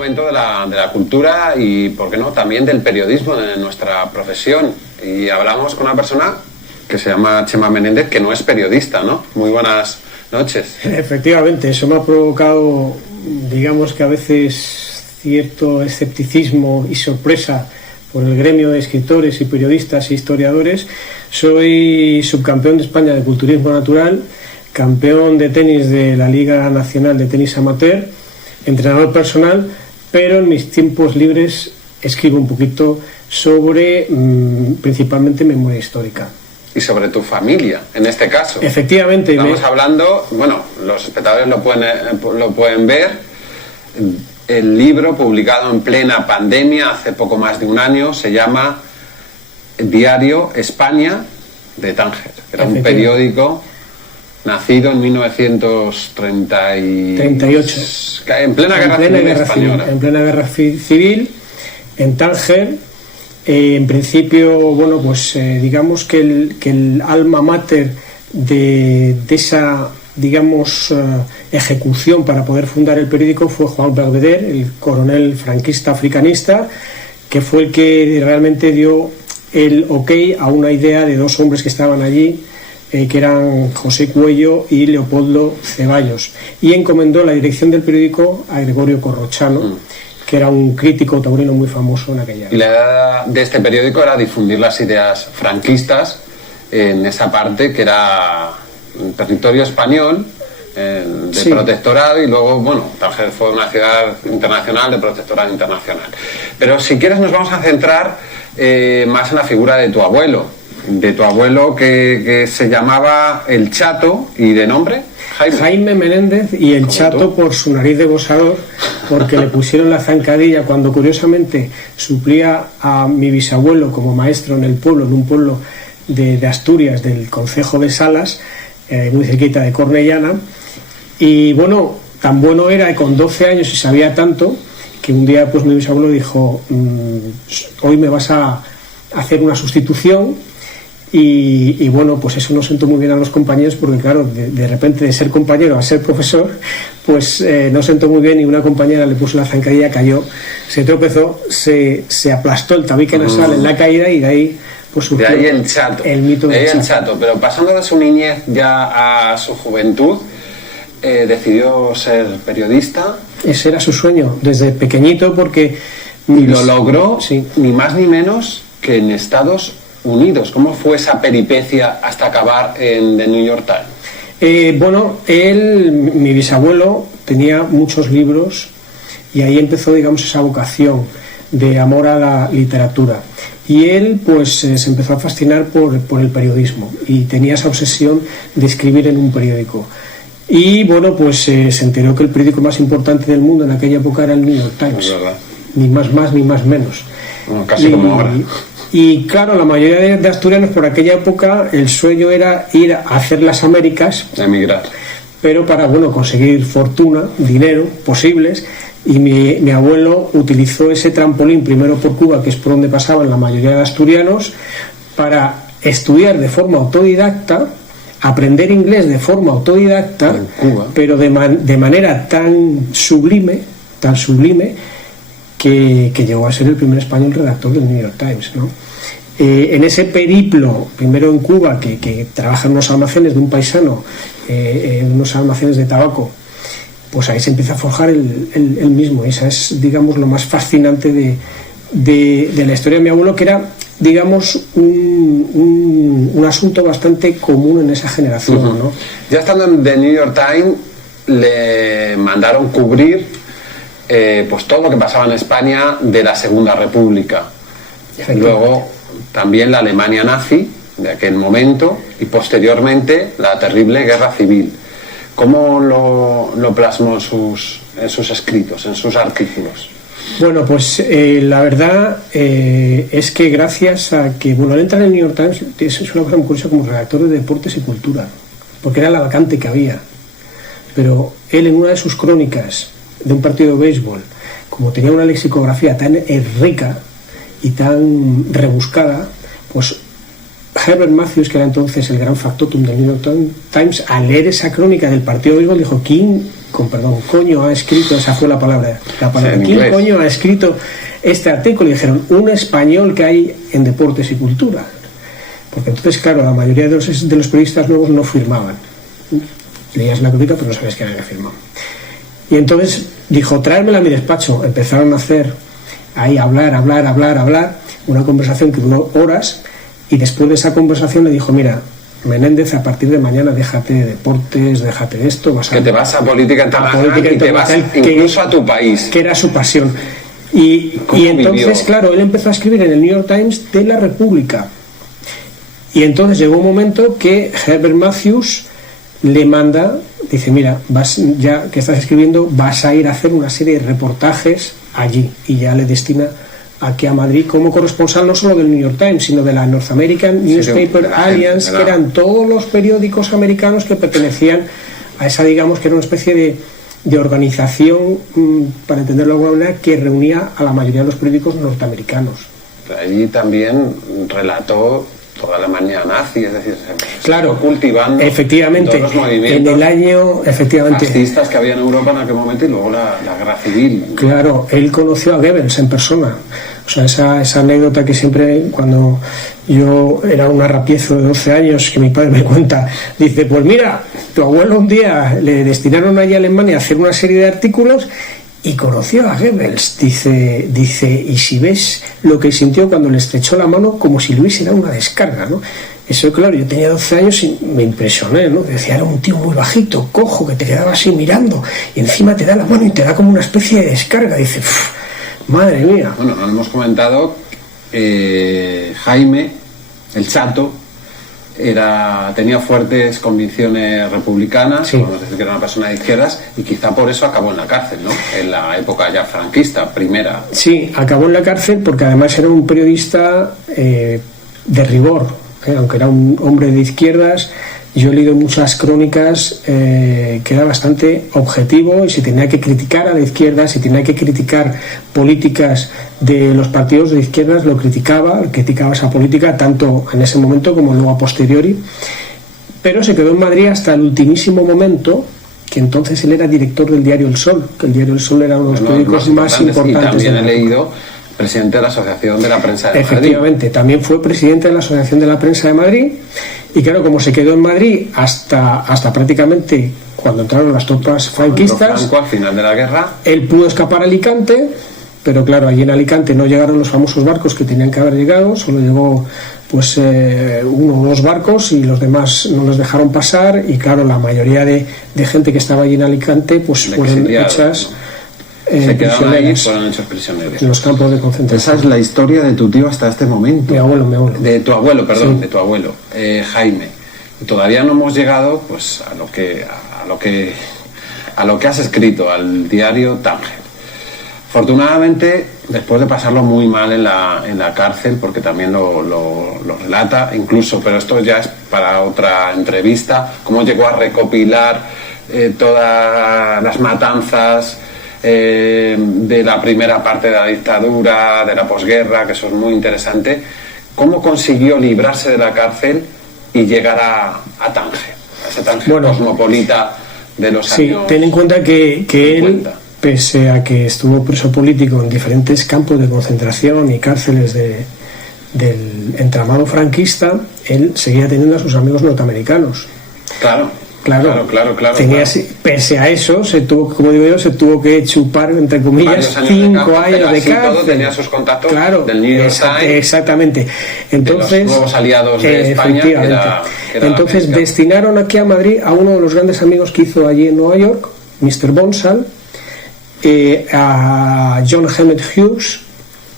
momento de la cultura y, ¿por qué no?, también del periodismo en nuestra profesión. Y hablamos con una persona que se llama Chema Menéndez, que no es periodista, ¿no? Muy buenas noches. Efectivamente, eso me ha provocado, digamos que a veces, cierto escepticismo y sorpresa por el gremio de escritores y periodistas e historiadores. Soy subcampeón de España de culturismo natural, campeón de tenis de la Liga Nacional de Tenis Amateur, entrenador personal, pero en mis tiempos libres escribo un poquito sobre principalmente memoria histórica. Y sobre tu familia, en este caso. Efectivamente. Estamos hablando, bueno, los espectadores lo pueden ver, el libro publicado en plena pandemia, hace poco más de un año, se llama Diario España de Tánger. Era un periódico nacido en 1938. En plena guerra civil española. En plena guerra civil, en Tánger. En principio, bueno, pues digamos que el alma mater de esa, digamos, ejecución para poder fundar el periódico fue Juan Belvedere, el coronel franquista africanista, que fue el que realmente dio el ok a una idea de dos hombres que estaban allí, que eran José Cuello y Leopoldo Ceballos, y encomendó la dirección del periódico a Gregorio Corrochano, que era un crítico taurino muy famoso en aquella época. Y la idea de este periódico era difundir las ideas franquistas en esa parte que era un territorio español, de protectorado, y luego, bueno, Tánger fue una ciudad internacional de protectorado internacional. Pero si quieres nos vamos a centrar más en la figura de tu abuelo que se llamaba El Chato, y de nombre Jaime Menéndez, y El Chato por su nariz de gozador, porque le pusieron la zancadilla cuando curiosamente suplía a mi bisabuelo como maestro en el pueblo, en un pueblo de Asturias, del concejo de Salas, muy cerquita de Cornellana. Y bueno, tan bueno era, y con 12 años y sabía tanto, que un día pues mi bisabuelo dijo: hoy me vas a hacer una sustitución. Y bueno, pues eso no sentó muy bien a los compañeros, porque claro, de repente de ser compañero a ser profesor, pues no sentó muy bien, y una compañera le puso la zancadilla, cayó, se tropezó, se aplastó el tabique nasal en la caída, y de ahí pues surgió de ahí el Chato, el mito del Chato. Pero pasando de su niñez ya a su juventud, decidió ser periodista. Ese era su sueño desde pequeñito, porque y lo logró, ni más ni menos que en Estados Unidos. ¿Cómo fue esa peripecia hasta acabar en The New York Times? Bueno, mi bisabuelo tenía muchos libros, y ahí empezó, digamos, esa vocación de amor a la literatura. Y él, pues, se empezó a fascinar por el periodismo, y tenía esa obsesión de escribir en un periódico. Y bueno, pues se enteró que el periódico más importante del mundo en aquella época era el New York Times. Es verdad. Ni más ni más menos. Bueno, casi como ahora. Y claro, la mayoría de asturianos por aquella época, el sueño era ir a hacer las Américas, emigrar, pero para, bueno, conseguir fortuna, dinero, posibles. Y mi abuelo utilizó ese trampolín primero por Cuba, que es por donde pasaban la mayoría de asturianos, para estudiar de forma autodidacta, aprender inglés de forma autodidacta, pero de manera tan sublime, que llegó a ser el primer español redactor del New York Times, ¿no? En ese periplo, primero en Cuba, que trabaja en unos almacenes de un paisano, en unos almacenes de tabaco, pues ahí se empieza a forjar el mismo. Esa es, digamos, lo más fascinante de la historia de mi abuelo, que era, digamos, un asunto bastante común en esa generación, ¿no? Ya estando en The New York Times, le mandaron cubrir pues todo lo que pasaba en España de la Segunda República. Luego también la Alemania nazi de aquel momento, y posteriormente la terrible guerra civil. ¿Cómo lo plasmó en sus escritos, en sus artículos? Bueno, pues la verdad es que gracias a que, bueno, al entrar en el New York Times, es una cosa muy curiosa, como redactor de deportes y cultura, porque era la vacante que había. Pero él, en una de sus crónicas de un partido de béisbol, como tenía una lexicografía tan rica y tan rebuscada, pues Herbert Matthews, que era entonces el gran factotum del New York Times, al leer esa crónica del partido Beagle, dijo: ¿quién coño ha escrito? Esa fue la palabra. ¿Quién coño ha escrito este artículo? Y dijeron: un español que hay en deportes y cultura. Porque entonces, claro, la mayoría de los periodistas nuevos no firmaban. Leías la crónica, pero no sabías quién había firmado. Y entonces dijo: tráemela a mi despacho. Empezaron a hacer ahí, hablar, una conversación que duró horas, y después de esa conversación le dijo: mira, Menéndez, a partir de mañana déjate de deportes, déjate de esto, te vas a política internacional y te vas incluso a tu país, que era su pasión. Y entonces, claro, él empezó a escribir en el New York Times de la República, y entonces llegó un momento que Herbert Matthews le manda, dice: mira, ya que estás escribiendo, vas a ir a hacer una serie de reportajes allí, y ya le destina aquí a Madrid como corresponsal no solo del New York Times, sino de la North American Newspaper Alliance, que eran todos los periódicos americanos que pertenecían a esa, digamos, que era una especie de organización, para entenderlo de alguna manera, que reunía a la mayoría de los periódicos norteamericanos. Allí también relató toda la manía nazi, es decir, claro, cultivando efectivamente todos los movimientos en el año fascistas que había en Europa en aquel momento, y luego la guerra civil. Claro, él conoció a Goebbels en persona. O sea, esa anécdota que siempre, cuando yo era un arrapiezo de 12 años, que mi padre me cuenta, dice: pues mira, tu abuelo un día le destinaron allí a Alemania a hacer una serie de artículos y conoció a Goebbels. Dice, y si ves lo que sintió cuando le estrechó la mano, como si le hubiese dado una descarga, ¿no? Eso, claro, yo tenía 12 años y me impresioné, ¿no? Decía: era un tío muy bajito, cojo, que te quedaba así mirando, y encima te da la mano y te da como una especie de descarga. Dice: madre mía. Bueno, nos hemos comentado, Jaime, el Chato, tenía fuertes convicciones republicanas, sí. Podemos decir que era una persona de izquierdas, y quizá por eso acabó en la cárcel, ¿no? En la época ya franquista, primera. Sí, acabó en la cárcel porque además era un periodista de rigor, aunque era un hombre de izquierdas. Yo he leído muchas crónicas, que era bastante objetivo, y si tenía que criticar a la izquierda, si tenía que criticar políticas de los partidos de izquierdas, lo criticaba esa política, tanto en ese momento como luego a posteriori. Pero se quedó en Madrid hasta el ultimísimo momento, que entonces él era director del diario El Sol, que el diario El Sol era uno de los periódicos más importantes. Y también he leído presidente de la Asociación de la Prensa de Madrid. Efectivamente, también fue presidente de la Asociación de la Prensa de Madrid. Y claro, como se quedó en Madrid hasta prácticamente cuando entraron las tropas franquistas, Franco, al final de la guerra, él pudo escapar a Alicante, pero claro, allí en Alicante no llegaron los famosos barcos que tenían que haber llegado, solo llegó pues uno o dos barcos, y los demás no los dejaron pasar, y claro, la mayoría de gente que estaba allí en Alicante pues fueron hechas... se quedaron ahí y fueron hechos prisioneros en los campos de concentración. Esa es la historia de tu tío hasta este momento. Mi abuelo. De tu abuelo, perdón, sí. De tu abuelo, Jaime. Todavía no hemos llegado pues a lo que has escrito, al diario Tánger. Afortunadamente, después de pasarlo muy mal en la cárcel, porque también lo relata, incluso, pero esto ya es para otra entrevista, cómo llegó a recopilar todas las matanzas de la primera parte de la dictadura, de la posguerra, que eso es muy interesante. ¿Cómo consiguió librarse de la cárcel y llegar a Tánger, a ese Tánger cosmopolita de los años? Sí, ten en cuenta que él, pese a que estuvo preso político en diferentes campos de concentración y cárceles del entramado franquista, él seguía teniendo a sus amigos norteamericanos. Claro. Pese a eso, se tuvo que chupar, entre comillas, 5 años de cárcel. Tenía sus contactos, claro, del New York Times, exactamente. Entonces, de los nuevos aliados de España, que era entonces destinaron aquí a Madrid a uno de los grandes amigos que hizo allí en Nueva York, Mr. Bonsall, a John Hemmett Hughes,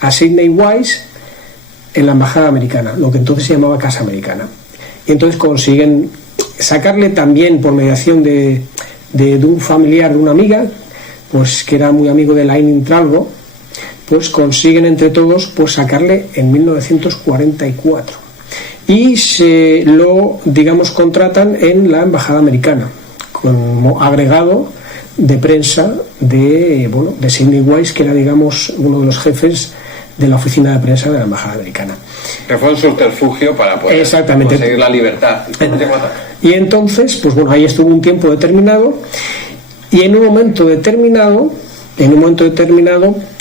a Sidney Wise, en la embajada americana, lo que entonces se llamaba Casa Americana. Y entonces consiguen sacarle también, por mediación de un familiar, de una amiga, pues que era muy amigo de Laín Intralgo, pues consiguen entre todos pues sacarle en 1944, y se lo, digamos, contratan en la embajada americana como agregado de prensa de Sidney Wise, que era, digamos, uno de los jefes de la oficina de prensa de la Embajada Americana. Que fue un subterfugio para poder conseguir la libertad. Y entonces, pues bueno, ahí estuvo un tiempo determinado, y en un momento determinado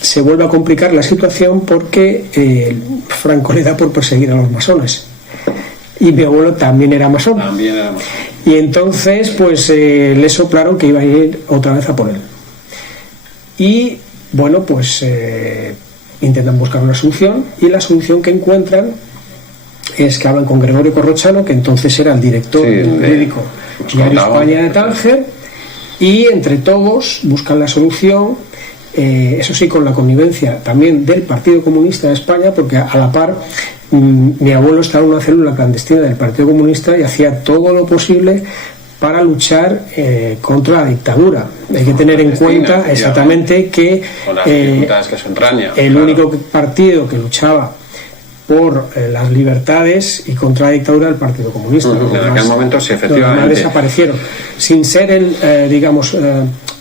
se vuelve a complicar la situación porque Franco le da por perseguir a los masones. Y mi abuelo también era masón. Y entonces, pues le soplaron que iba a ir otra vez a por él. Y bueno, pues intentan buscar una solución, y la solución que encuentran es que hablan con Gregorio Corrochano, que entonces era el director del periódico Diario España de Tánger, y entre todos buscan la solución, eso sí, con la connivencia también del Partido Comunista de España, porque a la par mi abuelo estaba en una célula clandestina del Partido Comunista y hacía todo lo posible para luchar contra la dictadura. Hay que tener en cuenta exactamente que el único partido que luchaba por las libertades y contra la dictadura del Partido Comunista. En aquel momento sí, efectivamente. Desaparecieron, sin ser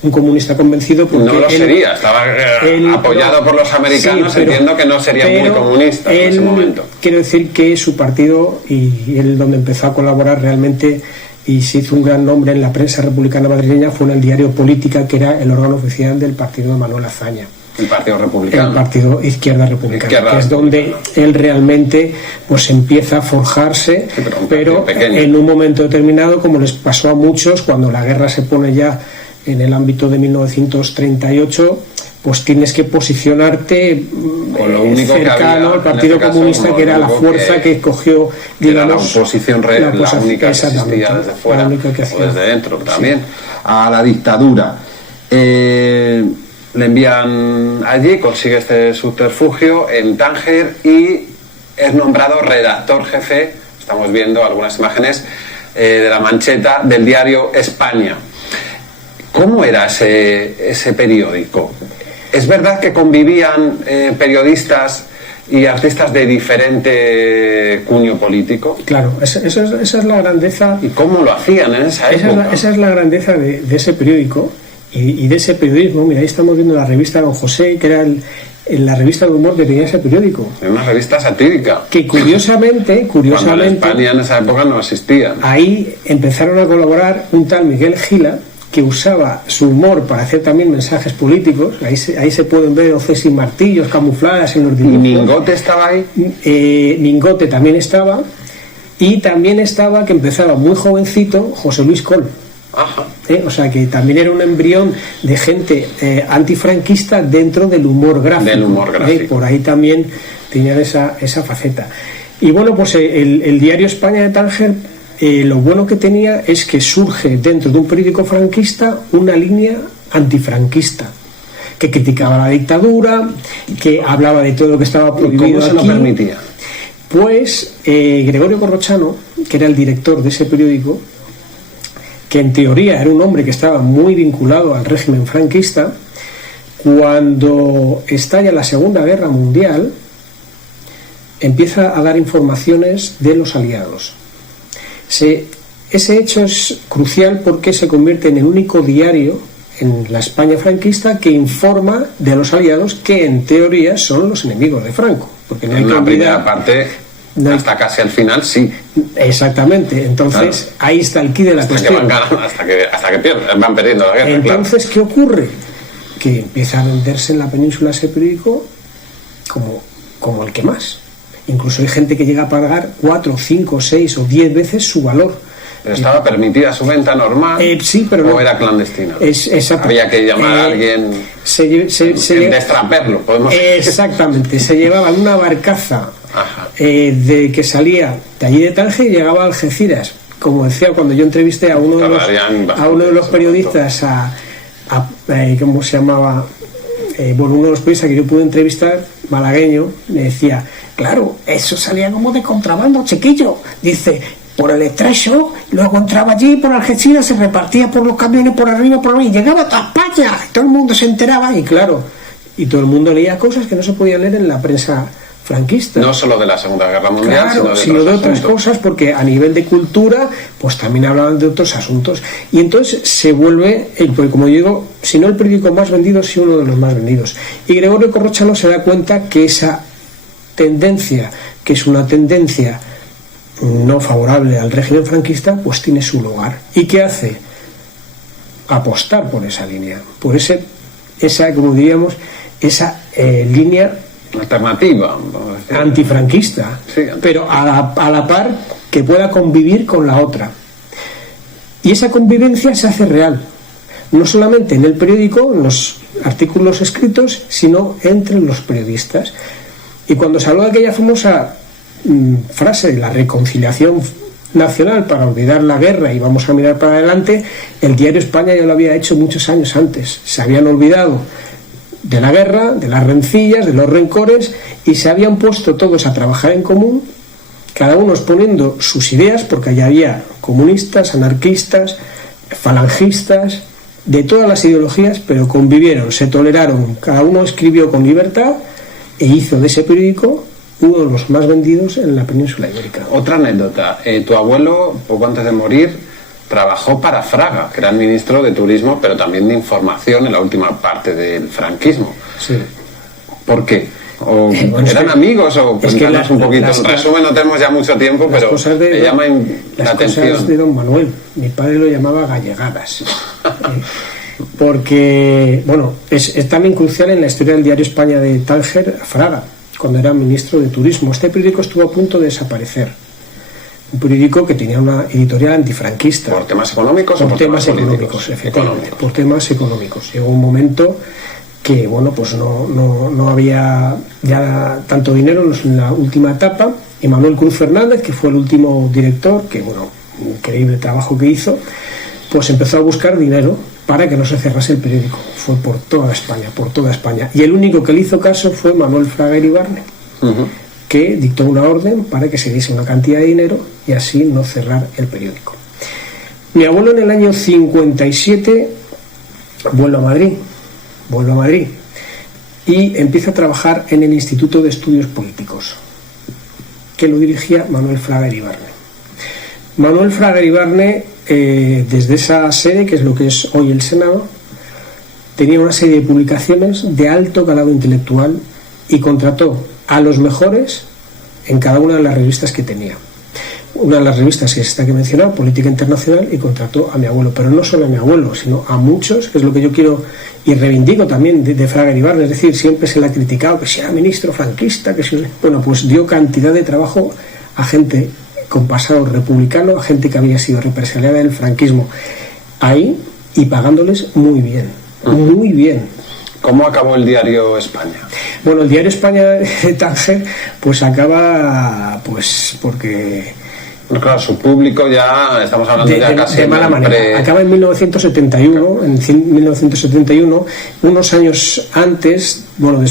un comunista convencido. No lo sería, estaba apoyado por los americanos, sí, entiendo que no sería muy comunista en ese momento. Quiero decir que su partido, y él donde empezó a colaborar realmente y se hizo un gran nombre en la prensa republicana madrileña, fue en el diario Política, que era el órgano oficial del partido de Manuel Azaña. El Partido Republicano. El Partido Izquierda Republicana, que es donde él realmente pues empieza a forjarse, sí, pero en un momento determinado, como les pasó a muchos, cuando la guerra se pone ya en el ámbito de 1938, pues tienes que posicionarte cercano al Partido Comunista, que era la fuerza que escogió, digamos, la oposición la única que existía desde fuera o desde dentro también a la dictadura. Le envían allí, consigue este subterfugio en Tánger y es nombrado redactor jefe, estamos viendo algunas imágenes de la mancheta del diario España. ¿Cómo era ese periódico? ¿Es verdad que convivían periodistas y artistas de diferente cuño político? Claro, esa es la grandeza. ¿Y cómo lo hacían en esa época? Esa es la grandeza de ese periódico y de ese periodismo. Mira, ahí estamos viendo la revista Don José, que era la revista de humor que tenía ese periódico. Era una revista satírica. Que curiosamente cuando en España en esa época no existía. Ahí empezaron a colaborar un tal Miguel Gila, que usaba su humor para hacer también mensajes políticos. Ahí se pueden ver hoces y martillos camufladas en los dibujos. ¿Y Ningote estaba ahí? Ningote también estaba, y también estaba, que empezaba muy jovencito, José Luis Col. Ajá. O sea que también era un embrión de gente antifranquista dentro del humor gráfico. Por ahí también tenían esa faceta. Y bueno, pues el diario España de Tánger, lo bueno que tenía es que surge dentro de un periódico franquista una línea antifranquista, que criticaba la dictadura, que hablaba de todo lo que estaba prohibido. ¿Cómo se lo permitía? Pues Gregorio Corrochano, que era el director de ese periódico, que en teoría era un hombre que estaba muy vinculado al régimen franquista, cuando estalla la Segunda Guerra Mundial, empieza a dar informaciones de los aliados. Ese hecho es crucial porque se convierte en el único diario en la España franquista que informa de los aliados, que en teoría son los enemigos de Franco. Porque no hay en la primera parte, hasta casi al final, sí. Exactamente. Entonces, claro, ahí está el quid de la cuestión. Hasta que pierden, van perdiendo la guerra. Entonces, claro, ¿qué ocurre? Que empieza a venderse en la península ese periódico como el que más. Incluso hay gente que llega a pagar 4, 5, 6 o 10 veces su valor. ¿Pero estaba permitida su venta normal? Sí, pero ¿o no era clandestina? Había que llamar a alguien, destraperlo, podemos decir. Exactamente, se llevaba una barcaza que salía de allí de Tánger y llegaba a Algeciras. Como decía, cuando yo entrevisté a uno de los periodistas, ¿cómo se llamaba? Uno de los periodistas que yo pude entrevistar, malagueño, me decía, claro, eso salía como de contrabando, chiquillo. Dice, por el estrecho, luego entraba allí por Algeciras, se repartía por los camiones por arriba, por abajo, y llegaba a España, todo el mundo se enteraba, y claro, y todo el mundo leía cosas que no se podían leer en la prensa franquista. No solo de la Segunda Guerra Mundial, claro, sino de otras cosas, porque a nivel de cultura, pues también hablaban de otros asuntos. Y entonces se vuelve, como digo, si no el periódico más vendido, sí uno de los más vendidos. Y Gregorio Corrochano se da cuenta que esa tendencia, que es una tendencia no favorable al régimen franquista, pues tiene su lugar. ¿Y qué hace? Apostar por esa línea, por esa, como diríamos, esa línea alternativa, antifranquista, sí, pero a la par que pueda convivir con la otra. Y esa convivencia se hace real, no solamente en el periódico, en los artículos escritos, sino entre los periodistas. Y cuando se habló de aquella famosa frase de la reconciliación nacional para olvidar la guerra y vamos a mirar para adelante, el diario España ya lo había hecho muchos años antes. Se habían olvidado de la guerra, de las rencillas, de los rencores, y se habían puesto todos a trabajar en común, cada uno exponiendo sus ideas, porque allá había comunistas, anarquistas, falangistas, de todas las ideologías, pero convivieron, se toleraron, cada uno escribió con libertad e hizo de ese periódico uno de los más vendidos en la península ibérica. Otra anécdota, tu abuelo, poco antes de morir, trabajó para Fraga, que era el ministro de Turismo, pero también de Información en la última parte del franquismo. Sí. ¿Por qué? ¿O eran amigos? O cuéntanos un poquito. En resumen, no tenemos ya mucho tiempo, pero me llama la atención. Las cosas de don Manuel. Mi padre lo llamaba gallegadas. Porque, bueno, es también crucial en la historia del diario España de Tánger, Fraga, cuando era ministro de Turismo. Este periódico estuvo a punto de desaparecer. Un periódico que tenía una editorial antifranquista. ¿Por temas económicos o por temas económicos? Efectivamente, por temas económicos. Llegó un momento que, bueno, pues no había ya tanto dinero en la última etapa, y Manuel Cruz Fernández, que fue el último director, que, bueno, increíble trabajo que hizo, pues empezó a buscar dinero para que no se cerrase el periódico. Fue por toda España. Y el único que le hizo caso fue Manuel Fraga Iribarne, que dictó una orden para que se diese una cantidad de dinero y así no cerrar el periódico. Mi abuelo en el año 57 vuelve a Madrid y empieza a trabajar en el Instituto de Estudios Políticos, que lo dirigía Manuel Fraga Iribarne. Manuel Fraga Iribarne, desde esa sede, que es lo que es hoy el Senado, tenía una serie de publicaciones de alto calado intelectual y contrató a los mejores en cada una de las revistas que tenía. Una de las revistas es esta que he mencionado, Política Internacional, y contrató a mi abuelo, pero no solo a mi abuelo, sino a muchos, que es lo que yo quiero y reivindico también de Fraga Iribarne. Es decir, siempre se le ha criticado que sea ministro franquista, que si... Bueno, pues dio cantidad de trabajo a gente con pasado republicano, a gente que había sido represaliada del franquismo ahí, y pagándoles muy bien, muy bien. ¿Cómo acabó el diario España? Bueno, el diario España de Tánger pues acaba, pues porque... Bueno, claro, su público ya, estamos hablando ya casi... De mala manera. Acaba en 1971, unos años antes, bueno,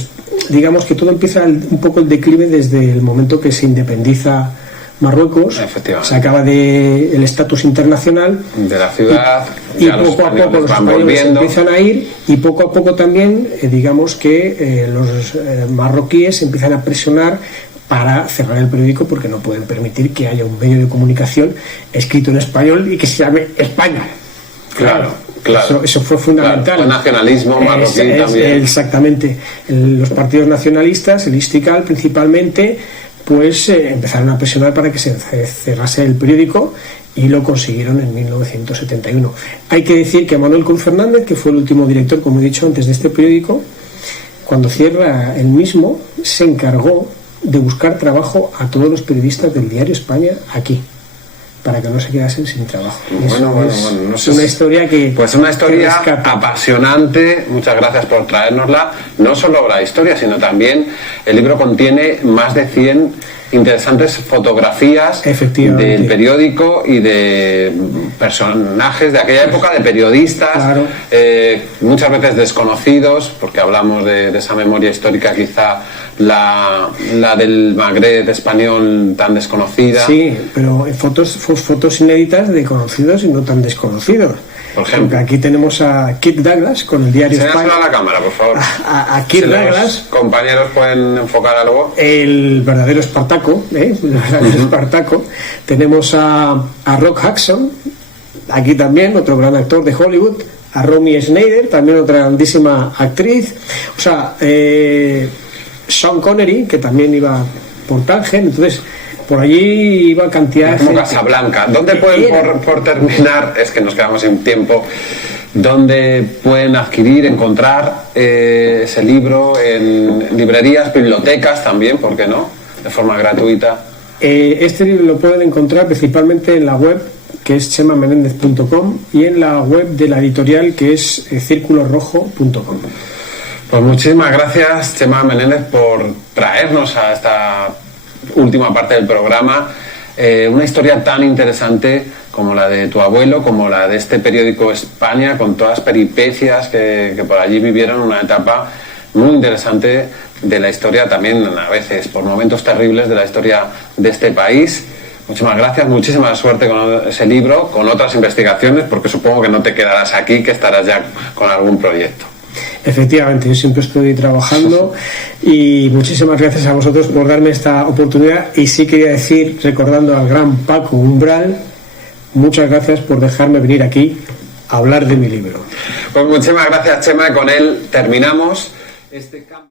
digamos que todo empieza un poco el declive desde el momento que se independiza Marruecos, se acaba el estatus internacional de la ciudad, y poco a poco los españoles empiezan a ir, y poco a poco también digamos que los marroquíes empiezan a presionar para cerrar el periódico, porque no pueden permitir que haya un medio de comunicación escrito en español y que se llame España. Claro. Eso fue fundamental. Claro, el nacionalismo marroquí también. Exactamente. Los partidos nacionalistas, el Istiqlal principalmente, pues empezaron a presionar para que se cerrase el periódico, y lo consiguieron en 1971. Hay que decir que Manuel Cruz Fernández, que fue el último director, como he dicho antes, de este periódico, cuando cierra el mismo, se encargó de buscar trabajo a todos los periodistas del diario España aquí, para que no se quedasen sin trabajo. Bueno, no sé, una historia que... Pues una historia apasionante, muchas gracias por traérnosla. No solo la historia, sino también el libro contiene más de 100 interesantes fotografías del periódico y de personajes de aquella época, de periodistas, claro. Muchas veces desconocidos, porque hablamos de esa memoria histórica, quizá la del Magreb español tan desconocida. Sí, pero fotos inéditas de conocidos y no tan desconocidos. Por ejemplo. Aquí tenemos a Kirk Douglas con el diario Spy. Enséñaselo a la cámara, por favor. A Kirk Douglas. Los compañeros pueden enfocar algo. El verdadero Espartaco, el verdadero Espartaco. Tenemos a Rock Hudson, aquí también, otro gran actor de Hollywood. A Romy Schneider, también otra grandísima actriz. O sea, Sean Connery, que también iba por Tánger. Entonces, por allí iba cantidad de como gente. Casablanca. ¿Dónde pueden, por terminar, es que nos quedamos sin tiempo, dónde pueden adquirir, encontrar ese libro? En librerías, bibliotecas también, ¿por qué no? De forma gratuita. Este libro lo pueden encontrar principalmente en la web, que es chemamenendez.com, y en la web de la editorial, que es circulorrojo.com. Pues muchísimas gracias, Chema Menéndez, por traernos a esta última parte del programa una historia tan interesante como la de tu abuelo, como la de este periódico España, con todas las peripecias que por allí vivieron, una etapa muy interesante de la historia, también a veces por momentos terribles de la historia de este país. Muchísimas gracias, muchísima suerte con ese libro, con otras investigaciones, porque supongo que no te quedarás aquí, que estarás ya con algún proyecto. Efectivamente, yo siempre estoy trabajando y muchísimas gracias a vosotros por darme esta oportunidad. Y sí quería decir, recordando al gran Paco Umbral, muchas gracias por dejarme venir aquí a hablar de mi libro. Pues muchísimas gracias, Chema, con él terminamos este cambio.